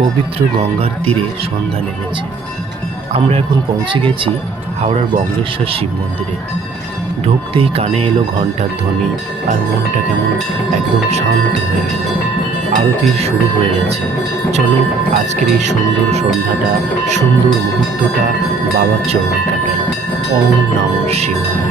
পবিত্র গঙ্গার তীরে সন্ধ্যা নেমেছে। আমরা এখন পৌঁছে গেছি হাওড়ার বঙ্গেশ্বর শিব মন্দিরে। ঢুকতেই কানে এলো ঘণ্টার ধ্বনি, আর মনটা কেমন একদম শান্ত হয়ে গেল। আরতির শুরু হয়ে গেছে। চলো আজকের এই সুন্দর সন্ধ্যাটা, সুন্দর মুহূর্তটা বাবার চরণে কাটাই। ওম নমঃ শিবায়।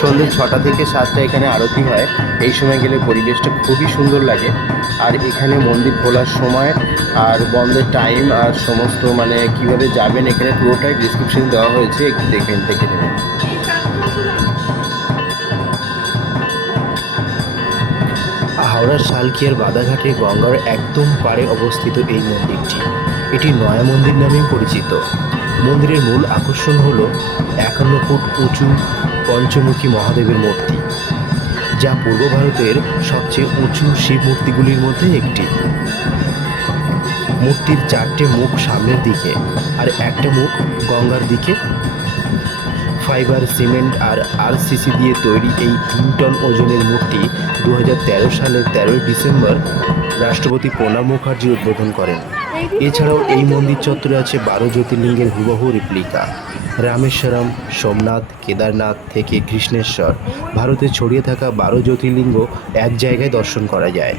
সন্ধ্যে 6টা থেকে 7টা এখানে আরতি হয়। এই সময় গেলে পরিবেশটা খুবই সুন্দর লাগে। আর এখানে মন্দির খোলার সময় আর বন্ধের টাইম আর সমস্ত মানে কিভাবে যাবেন এখানে পুরোটাই ডিসক্রিপশন দেওয়া হয়েছে, একটু দেখে নেবেন। হাওড়ার শালকিয়ার বাদাঘাটে গঙ্গার একদম পাড়ে অবস্থিত এই মন্দিরটি। এটি নয়া মন্দির নামেই পরিচিত। মন্দিরের মূল আকর্ষণ হল 51 ফুট উঁচু পঞ্চমুখী মহাদেবের মূর্তি, যা পূর্ব ভারতের সবচেয়ে উঁচু শিব মূর্তিগুলির মধ্যে একটি। মূর্তির 4টে মুখ সামনের দিকে আর একটা মুখ গঙ্গার দিকে। ফাইবার, সিমেন্ট আর আরসিসি দিয়ে তৈরি এই 3 টন ওজনের মূর্তি 2013 সালের 13 ডিসেম্বর রাষ্ট্রপতি প্রণব মুখার্জি উদ্বোধন করেন। এছাড়াও এই মন্দির চত্বরে আছে 12 জ্যোতির্লিঙ্গের হুবহু রেপ্লিকা। রামেশ্বরম, সোমনাথ, কেদারনাথ থেকে কৃষ্ণেশ্বর, ভারতে ছড়িয়ে থাকা 12 জ্যোতির্লিঙ্গ এক জায়গায় দর্শন করা যায়।